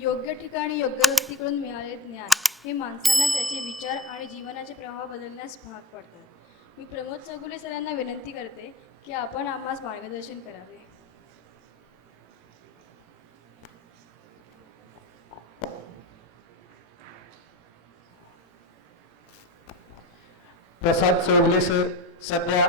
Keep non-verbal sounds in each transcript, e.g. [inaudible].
योग्य ठिकाणी योग्य व्यक्तीकडून मिळाले ज्ञान हे माणसांना त्याचे विचार आणि जीवनाचे प्रवाह बदलण्यास भाग पडतात. मी प्रमोद चौगुले सरांना विनंती करते की आपण आम्हास मार्गदर्शन करावे. प्रसाद चौगले सर सध्या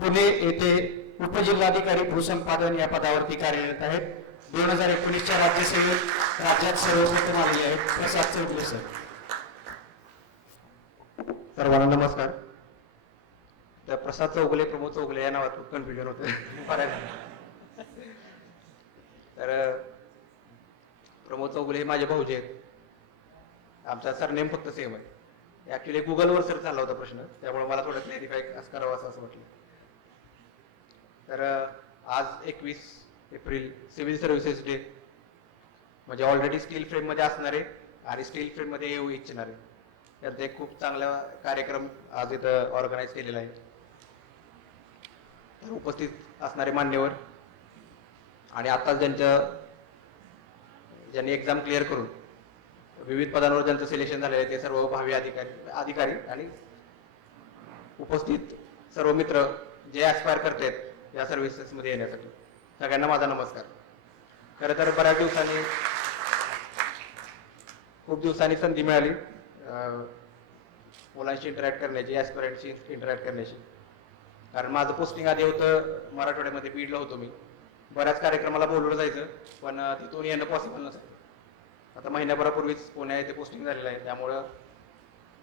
पुणे येथे उपजिल्हाधिकारी भूसंपादन या पदावरती कार्यरत आहेत. दोन हजार एकोणीसच्या राज्यसेवेत राज्यात सर्वप्रथम आलेले आहेत. प्रसाद चौधरी सर. सर्वांना नमस्कार. त्या प्रसाद चौगले प्रमोद चौगले या नावात कन्फ्युजन होतं तर प्रमोद चौगले हे माझे भाऊजे आहेत. आमचा सरनेम फक्त सेम आहे. ऍक्च्युली गुगलवर सर चालला होता प्रश्न. त्यामुळे मला थोडं क्लॅरिफाय असं करावं असं असं वाटलं. तर आज एकवीस एप्रिल सिव्हिल सर्व्हिसेस डे. म्हणजे ऑलरेडी स्टील फ्रेममध्ये असणारे आणि स्टील फ्रेममध्ये येऊ इच्छिणारे यात एक खूप चांगला कार्यक्रम आज इथं ऑर्गनाईज केलेला आहे. तर उपस्थित असणारे मान्यवर आणि आत्ताच ज्यांच्या ज्यांनी एक्झाम क्लिअर करून विविध पदांवर ज्यांचं सिलेक्शन झालेलं आहे ते सर्व भावी अधिकारी अधिकारी आणि उपस्थित सर्व मित्र जे ॲस्पायर करतायत या सर्व्हिसेसमध्ये येण्यासाठी. सगळ्यांना माझा नमस्कार. खरं तर बऱ्याच दिवसांनी खूप दिवसांनी संधी मिळाली मुलांशी इंटरॅक्ट करण्याची ॲस्पिरंटशी इंटरॅक्ट करण्याची. कारण माझं पोस्टिंग आधी होतं मराठवाड्यामध्ये बीडला होतो मी. बऱ्याच कार्यक्रमाला बोलवलं जायचं पण तिथून येणं पॉसिबल नसतं. आता महिन्याभरापूर्वीच पुण्या येथे पोस्टिंग झालेलं आहे त्यामुळं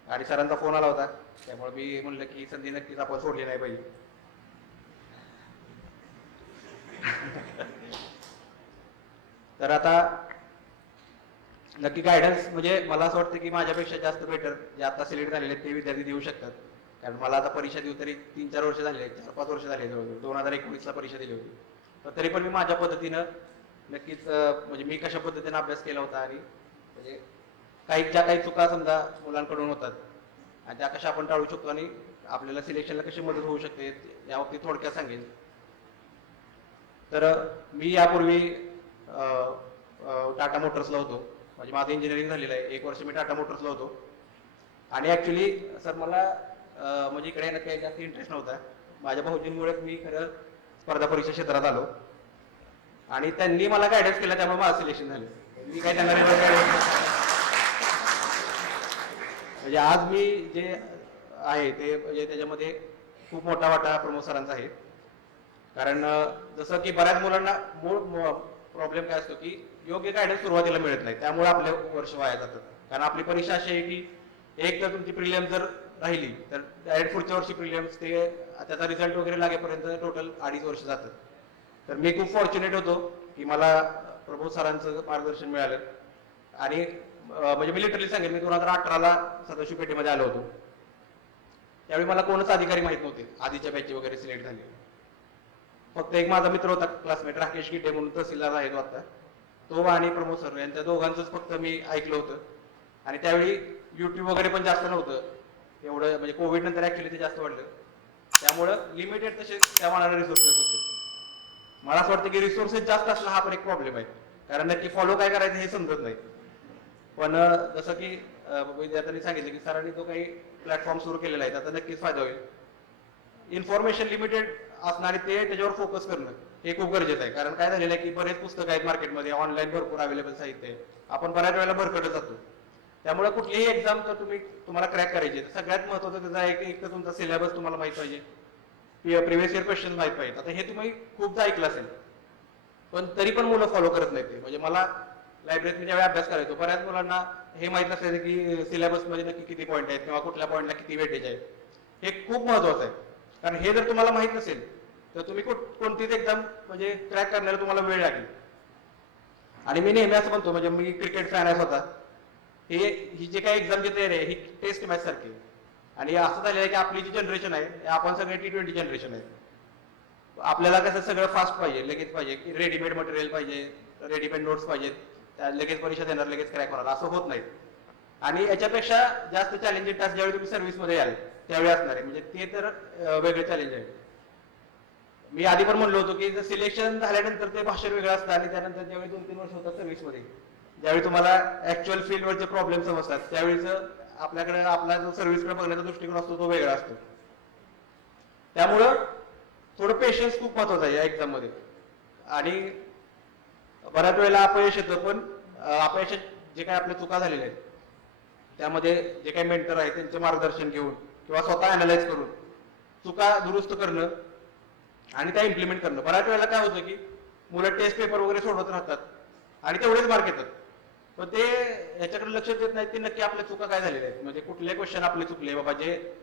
आणि सरांचा फोन आला होता. त्यामुळे मी म्हणलं की संधी नक्कीच आपण सोडली नाही पाहिजे. [laughs] तर आता नक्की गायडन्स म्हणजे मला असं वाटतं की माझ्यापेक्षा जास्त बेटर जे आता सिलेक्ट झालेले आहेत ते विद्यार्थी देऊ शकतात. कारण मला आता परीक्षा देऊ तरी तीन चार वर्ष झाले चार पाच वर्ष झाले जवळजवळ. दोन हजार एकोणीसला परीक्षा दिली होती. पण तरी पण मी माझ्या पद्धतीनं नक्कीच म्हणजे मी कशा पद्धतीनं अभ्यास केला होता आणि म्हणजे काही ज्या काही चुका समजा मुलांकडून होतात आणि त्या कशा आपण टाळू शकतो आणि आपल्याला सिलेक्शनला कशी मदत होऊ शकते या बाबतीत थोडक्यात सांगेन. तर मी यापूर्वी टाटा मोटर्सला होतो. म्हणजे माझं इंजिनिअरिंग झालेलं आहे. एक वर्ष मी टाटा मोटर्सला होतो. आणि ॲक्च्युली सर मला म्हणजे इकडे येण्यात काही जास्त इंटरेस्ट नव्हता. माझ्या भाऊजींमुळेच मी खरं स्पर्धा परीक्षा क्षेत्रात आलो. आणि त्यांनी मला गायडन्स केला त्यामुळे माझं सिलेक्शन झालं. मी काय त्यांना म्हणजे आज मी जे आहे ते म्हणजे त्याच्यामध्ये खूप मोठा वाटा प्रमोद सरांचा आहे. कारण जसं की बऱ्याच मुलांना मूळ प्रॉब्लेम काय असतो की योग्य गायडन्स सुरुवातीला मिळत नाही. त्यामुळे आपले वर्ष वाया जातात. कारण आपली परीक्षा अशी आहे की एक तर तुमची प्रिलियम जर राहिली तर डायरेक्ट पुढच्या वर्षी प्रिलियम्स ते त्याचा रिझल्ट वगैरे लागेपर्यंत टोटल अडीच वर्ष जातात. तर मी खूप फॉर्च्युनेट होतो की मला प्रभू सरांचं मार्गदर्शन मिळालं. आणि म्हणजे मी लिटरली सांगेन मी दोन हजार अठराला सदाशिव पेठेमध्ये आलो होतो. त्यावेळी मला कोणच अधिकारी माहीत नव्हते. आधीच्या बॅचचे वगैरे सिलेक्ट झाले फक्त एक माझा मित्र होता क्लासमेट राकेश गिटे म्हणून तहसीलदार आहे तो आता. तो आणि प्रमोद सर यांच्या दोघांचंच फक्त मी ऐकलं होतं. आणि त्यावेळी युट्यूब वगैरे पण जास्त नव्हतं. एवढं म्हणजे कोविड नंतर ऍक्च्युली ते जास्त वाढलं. त्यामुळं लिमिटेड तसे त्या मनाला रिसोर्सेस होते. मला असं वाटतं की रिसोर्सेस जास्त असणं हा पण एक प्रॉब्लेम आहे. कारण नक्की फॉलो काय करायचं हे समजत नाही. पण जसं की विद्यार्थ्यांनी सांगितलं की सरांनी तो काही प्लॅटफॉर्म सुरू केलेला आहे त्याचा नक्कीच फायदा होईल. इन्फॉर्मेशन लिमिटेड असणारे ते त्याच्यावर फोकस करणं हे खूप गरजेचं आहे. कारण काय झालेलं आहे की बरेच पुस्तकं आहेत मार्केटमध्ये ऑनलाईन भरपूर अवेलेबल साहित्य आहे. आपण बऱ्याच वेळेला भरकटत जातो. त्यामुळे कुठलीही एक्झाम तर तुम्ही तुम्हाला क्रॅक करायची आहे, तर सगळ्यात महत्वाचं त्याचं आहे एक तर तुमचा सिलेबस तुम्हाला माहीत पाहिजे. प्रिव्हियस इयर क्वेश्चन माहीत पाहिजे आता हे तुम्ही खूपदा ऐकलं असेल पण तरी पण मुलं फॉलो करत नाहीत ते. म्हणजे मला लायब्ररीत मी ज्यावेळी अभ्यास करायचो. बऱ्याच मुलांना हे माहीत नसायचं की सिलेबसमध्ये नक्की किती पॉईंट आहेत किंवा कुठल्या पॉईंटला किती वेटेज आहे. हे खूप महत्वाचं आहे. कारण हे जर तुम्हाला माहीत नसेल तर तुम्ही कुठ- कोणतीच एक्झाम म्हणजे क्रॅक करण्याला तुम्हाला वेळ लागेल. आणि मी नेहमी असं म्हणतो म्हणजे मी क्रिकेट फॅन आहे स्वतः. हे ही जी काही एक्झामची तयारी आहे ही टेस्ट मॅच सारखी आणि असं झालेलं आहे की आपली जी जनरेशन आहे हे आपण सगळे टी ट्वेंटी जनरेशन आहे आपल्याला कसं सगळं फास्ट पाहिजे लगेच पाहिजे की रेडीमेड मटेरियल पाहिजे रेडीमेड नोट्स पाहिजेत. त्या लगेच परीक्षा देणार लगेच क्रॅक होणार असं होत नाही. आणि याच्यापेक्षा जास्त चॅलेंजिंग टास्क ज्यावेळी तुम्ही सर्व्हिसमध्ये याल त्यावेळी असणार आहे. म्हणजे ते तर वेगळे चॅलेंज आहे मी आधी पण म्हणलो होतो की जर सिलेक्शन झाल्यानंतर ते भाषण वेगळं असतं आणि त्यानंतर ज्यावेळी दोन तीन वर्ष होतात सर्व्हिसमध्ये ज्यावेळी तुम्हाला ऍक्च्युअल फील्डवरचे प्रॉब्लेम समजतात त्यावेळीच आपल्याकडे आपला जो सर्व्हिसकडे बघण्याचा दृष्टिकोन असतो तो वेगळा असतो. त्यामुळं थोडं पेशन्स खूप महत्वाचं आहे या एक्झाममध्ये. आणि बऱ्याच वेळेला अपयश येतं पण अं, अपयशात जे काही आपल्या चुका झालेल्या आहेत त्यामध्ये जे काही मेंटर आहेत त्यांचे मार्गदर्शन घेऊन किंवा स्वतः अनालाइज करून. चुका दुरुस्त करणं आणि त्या इम्प्लिमेंट करणं. बऱ्याच वेळेला काय होतं की मुलं टेस्ट पेपर वगैरे सोडवत राहतात आणि तेवढेच मार्क येतात. पण ते याच्याकडे लक्ष देत नाहीत की नक्की आपल्या चुका काय झालेल्या आहेत. म्हणजे कुठले क्वेश्चन आपले चुकले. बाबा जे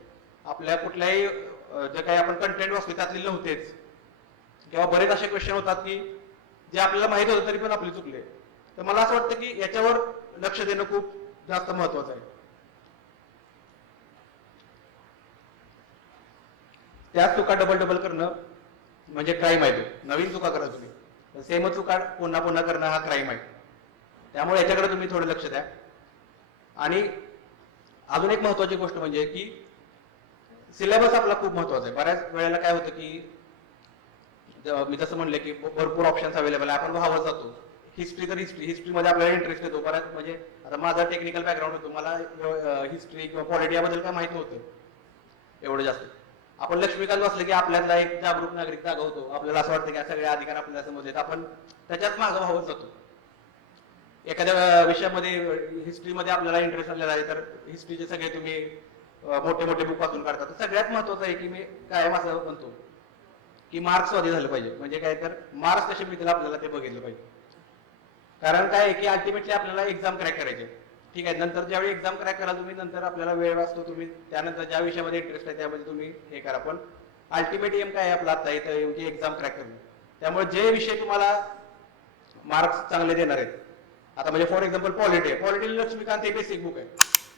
आपल्या कुठल्याही जे काही आपण कंटेंट वाचले त्यातले नव्हतेच. किंवा बरेच असे क्वेश्चन होतात की जे आपल्याला माहीत होतं तरी पण आपले चुकले. तर मला असं वाटतं की याच्यावर लक्ष देणं खूप जास्त महत्वाचं आहे. त्याच चुका डबल डबल करणं म्हणजे क्राईम आहे तो. नवीन चुका करा तुम्ही. सेम चुका पुन्हा पुन्हा करणं हा क्राईम आहे. त्यामुळे याच्याकडे तुम्ही थोडं लक्ष द्या. आणि अजून एक महत्वाची गोष्ट म्हणजे की सिलेबस आपला खूप महत्त्वाचा आहे. बऱ्याच वेळेला काय होतं की मी जसं म्हणलं की भरपूर ऑप्शन्स अवेलेबल आहे. आपण व्हावं जातो. हिस्ट्री तर हिस्ट्री हिस्ट्रीमध्ये आपल्याला इंटरेस्ट येतो. बऱ्याच म्हणजे आता माझा टेक्निकल बॅकग्राऊंड होतो. मला हिस्ट्री किंवा पॉलिटी याबद्दल काय माहीत नव्हतं. एवढं जास्त. आपण लक्ष्मीकांत वाचलं की आपल्यातला एक जागरूक नागरिक जागा होतो आपल्याला असं वाटतं की या सगळे अधिकार आपल्याला समजलेत आपण त्याच्याच मागं व्हावत जातो. एखाद्या विषयामध्ये हिस्ट्रीमध्ये आपल्याला इंटरेस्ट आलेला आहे तर हिस्ट्रीचे सगळे तुम्ही मोठे मोठे बुक वाचून काढता. तर सगळ्यात महत्वाचं आहे की मी कायम असं म्हणतो की मार्क्सवादी झालं पाहिजे. म्हणजे काय तर मार्क्स कसे मिळतील आपल्याला ते बघितलं पाहिजे. कारण काय आहे की अल्टिमेटली आपल्याला एक्झाम क्रॅक करायचे ठीक आहे नंतर ज्यावेळी एक्झाम क्रॅक करा तुम्ही नंतर आपल्याला वेळ वाचतो तुम्ही. त्यानंतर ज्या विषयामध्ये इंटरेस्ट आहे त्यामध्ये तुम्ही हे करा. पण अल्टिमेट एम काय आपला आता? इथं एवढी एक्झाम क्रॅक करणे. त्यामुळे जे विषय तुम्हाला मार्क्स चांगले देणार आहेत आता म्हणजे फॉर एक्झाम्पल पॉलिटी आहे. पॉलिटी लक्ष्मीकांत हे बेसिक बुक आहे.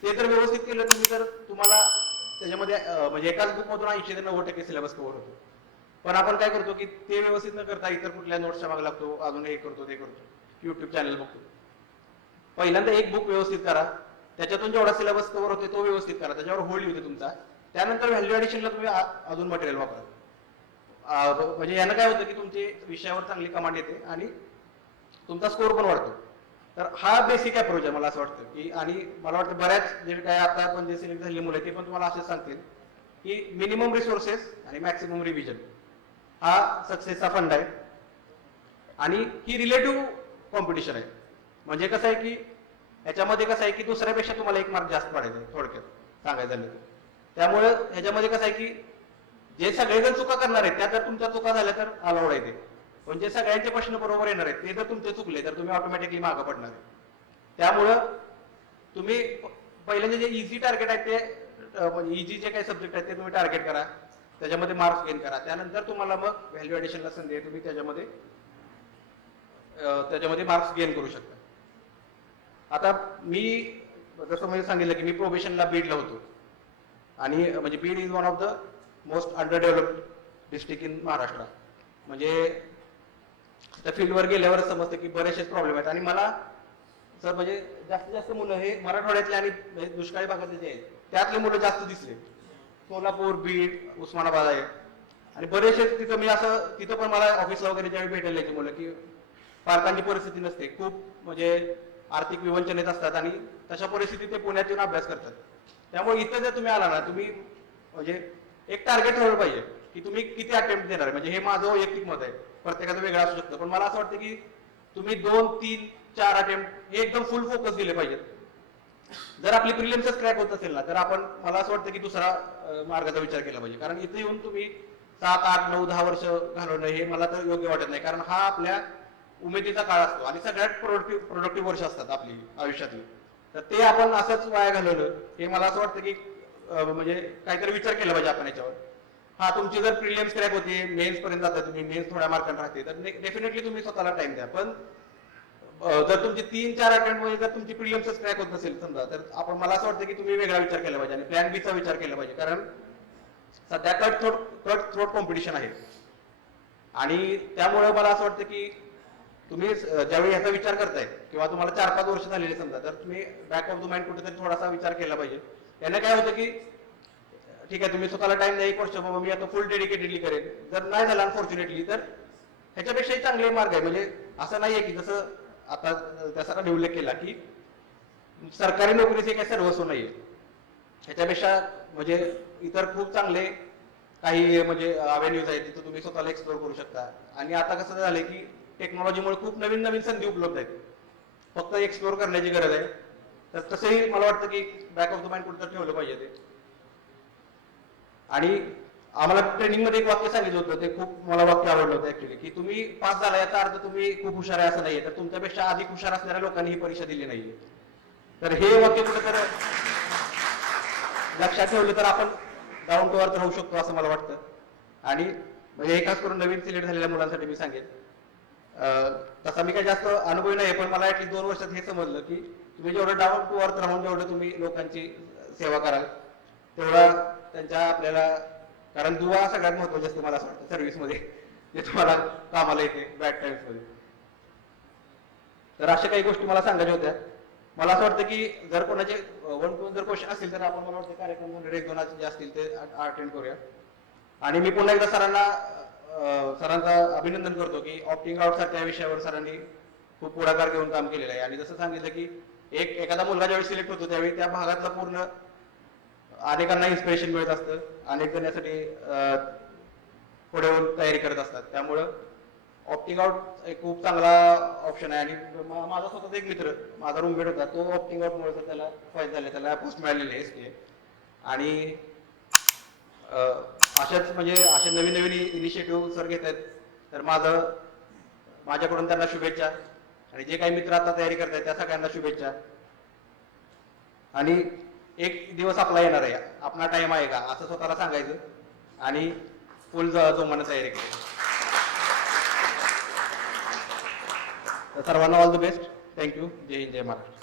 ते जर व्यवस्थित केलं तुम्ही तर तुम्हाला त्याच्यामध्ये म्हणजे एकाच बुकमधून ऐंशी ते नव्वद टक्के सिलेबस कव्हर होतो. पण आपण काय करतो की ते व्यवस्थित न करता इतर कुठल्या नोट्सच्या मागे लागतो अजून हे करतो ते करतो. युट्यूब चॅनल बघतो. पहिल्यांदा एक बुक व्यवस्थित करा. त्याच्यातून जेवढा सिलेबस कव्हर होते तो व्यवस्थित करा. त्याच्यावर होल्ड होते तुमचा. त्यानंतर व्हॅल्यू ॲडिशनला तुम्ही अजून मटेरियल वापरा. म्हणजे यानं काय होतं की तुमची विषयावर चांगली कमांड येते आणि तुमचा स्कोर पण वाढतो. तर हा बेसिक अप्रोच आहे मला असं वाटतं की आणि मला वाटतं बऱ्याच जे काय आता पण जे सिलेक्ट झालेले मुलं आहेत ते पण तुम्हाला असेच सांगतील की मिनिमम रिसोर्सेस आणि मॅक्सिमम रिव्हिजन हा सक्सेसचा फंड आहे. आणि ही रिलेटिव्ह कॉम्पिटिशन आहे. म्हणजे कसं आहे की याच्यामध्ये कसं आहे की दुसऱ्यापेक्षा तुम्हाला एक मार्क जास्त पडायचं आहे थोडक्यात सांगायचं झालं त्यामुळे ह्याच्यामध्ये कसं आहे की जे सगळेजण चुका करणार आहेत त्या जर तुमच्या चुका झाल्या तर अलाउड आहे ते. पण जे सगळ्यांचे प्रश्न बरोबर येणार आहेत ते जर तुमचे चुकले तर तुम्ही ऑटोमॅटिकली मागं पडणार आहे. त्यामुळं तुम्ही पहिल्यांदा जे इझी टार्गेट आहेत ते इझी म्हणजे जे काही सब्जेक्ट आहेत ते तुम्ही टार्गेट करा. त्याच्यामध्ये मार्क्स गेन करा. त्यानंतर तुम्हाला मग व्हॅल्यू ऍडिशनला संधी आहे तुम्ही त्याच्यामध्ये त्याच्यामध्ये मार्क्स गेन करू शकता. आता मी जसं म्हणजे सांगितलं की मी प्रोबेशनला बीडला होतो. आणि म्हणजे Beed is one of the most under developed district in Maharashtra म्हणजे त्या फील्डवर गेल्यावर समजतं की बरेचसेच प्रॉब्लेम आहेत. आणि मला सर म्हणजे जास्तीत जास्त मुलं हे मराठवाड्यातले आणि दुष्काळी भागातले जे आहेत त्यातले मुलं जास्त दिसले. सोलापूर बीड उस्मानाबाद आहे. आणि बरेचसे तिथं मी असं तिथं पण मला ऑफिसला वगैरे ज्यावेळी भेटायला यायची मुलं की पालकांची परिस्थिती नसते. खूप म्हणजे आर्थिक विवंचनेत असतात आणि तशा परिस्थितीत ते पुण्यात येऊन अभ्यास करतात. त्यामुळे इथं जर तुम्ही आला ना तुम्ही म्हणजे एक टार्गेट ठरवलं पाहिजे की तुम्ही किती अटेम्प्ट देणार. म्हणजे हे माझं वैयक्तिक मत आहे. प्रत्येकाचं वेगळं असू शकतं. पण मला असं वाटतं की तुम्ही दोन तीन चार अटेम्प्ट हे एकदम फुल फोकस दिले पाहिजेत. जर आपली प्रिलिम्सच क्रॅक होत असेल ना तर आपण मला असं वाटतं की दुसरा मार्गाचा विचार केला पाहिजे. कारण इथे येऊन तुम्ही सात आठ नऊ दहा वर्ष घालवणं हे मला तर योग्य वाटत नाही. कारण हा आपल्या उमेदीचा काळ असतो. आणि सगळ्यात प्रोडक्टिव्ह प्रोडक्टिव्ह वर्ष असतात आपली आयुष्यातली. तर ते आपण असंच वाया घालवलं. हे मला असं वाटतं की म्हणजे काहीतरी विचार केला पाहिजे आपण याच्यावर. हा तुमची जर प्रिलियम्स क्रॅक होते मेन्स पर्यंत जाता तुम्ही मेन्स थोड्या मार्कांत राहते तर डेफिनेटली तुम्ही स्वतःला टाइम द्या. पण जर तुमची तीन चार अटेम्प्ट जर तुमची प्रिलियम्सच क्रॅक होत नसेल समजा तर आपण मला असं वाटतं की तुम्ही वेगळा विचार केला पाहिजे आणि प्लॅन बीचा विचार केला पाहिजे. कारण सध्या cut throat cut throat competition आहे. आणि त्यामुळे मला असं वाटतं की तुम्ही ज्यावेळी याचा विचार करताय किंवा तुम्हाला चार पाच वर्ष झालेले समजा तर तुम्ही बॅक ऑफ द माइंड कुठेतरी थोडासा विचार केला पाहिजे. याने काय होतं की ठीक आहे तुम्ही स्वतःला टाइम द्या एक वर्ष बाबा मी आता फुल डेडिकेटेडली करेन. जर नाही झालं अनफॉर्च्युनेटली तर ह्याच्यापेक्षाही चांगले मार्ग आहे. म्हणजे असं नाहीये की जसं आता त्या सरांनी उल्लेख केला की सरकारी नोकरीचे काही सर्वस्व नाहीये. ह्याच्यापेक्षा म्हणजे इतर खूप चांगले काही म्हणजे अवेन्यूज आहेत तिथं तुम्ही स्वतःला एक्सप्लोर करू शकता. आणि आता कसं झालंय की टेक्नॉलॉजीमुळे खूप नवीन नवीन संधी उपलब्ध आहेत. फक्त एक्सप्लोर करण्याची गरज आहे. तर तसंही मला वाटतं की बॅक ऑफ द माइंड कुठं ठेवलं पाहिजे ते. आणि आम्हाला ट्रेनिंगमध्ये एक वाक्य सांगितलं होतं ते खूप मला वाक्य आवडलं होतं ऍक्च्युली की तुम्ही पास झाला याचा अर्थ तुम्ही खूप हुशार आहे असं नाहीये. तर तुमच्यापेक्षा अधिक हुशार असणाऱ्या लोकांनी ही परीक्षा दिली नाहीये. तर हे वाक्य कुठं लक्षात ठेवलं तर आपण डाऊन टू अर्थ राहू शकतो असं मला वाटतं. आणि म्हणजे हे खास करून नवीन सिलेक्ट झालेल्या मुलांसाठी मी सांगेन. तसा मी काही जास्त अनुभवी नाही पण मला ॲटलीस्ट दोन वर्षात हे समजलं की तुम्ही जेवढं डाऊन टू अर्थ राहून जेवढं तुम्ही लोकांची सेवा कराल तेवढा त्यांच्या आपल्याला कारण दुवा सगळ्यात महत्वाची असते मला असं वाटतं सर्व्हिसमध्ये जे तुम्हाला कामाला येते बॅड टाईम्समध्ये तर अशा काही गोष्टी मला सांगायच्या होत्या. मला असं वाटतं की जर कोणाचे वन टू जर क्वेश्चन असतील तर आपण मला वाटतं कार्यक्रम वगैरे एक दोन जे असतील ते अटेंड करूया. आणि मी पुन्हा एकदा सरांना सरांचा अभिनंदन करतो की ऑप्टिंग आउट सारख्या विषयावर सरांनी खूप पुढाकार घेऊन काम केलेलं आहे. आणि जसं सांगितलं की एक एखादा मुलगा ज्यावेळी सिलेक्ट होतो त्यावेळी त्या भागातला पूर्ण अनेकांना इन्स्पिरेशन मिळत असतं. अनेक जण यासाठी पुढे होऊन तयारी करत असतात. त्यामुळं ऑप्टिंग आउट एक खूप चांगला ऑप्शन आहे. आणि माझा स्वतःचा एक मित्र माझा रूममेट होता तो ऑप्टिंग आउटमुळे त्याला फायदा झाला त्याला पोस्ट मिळालेली आहे आणि अशाच म्हणजे असे नवीन नवीन इनिशिएटिव्ह सर घेत आहेत. तर माझं माझ्याकडून त्यांना शुभेच्छा. आणि जे काही मित्र आता तयारी करत आहेत त्या सगळ्यांना शुभेच्छा. आणि एक दिवस आपला येणार आहे. आपला टाइम आहे का? असं स्वतःला सांगायचं. आणि फुल जोमानं तयारी करायची तर सर्वांना all the best thank you जय हिंद जय महाराष्ट्र.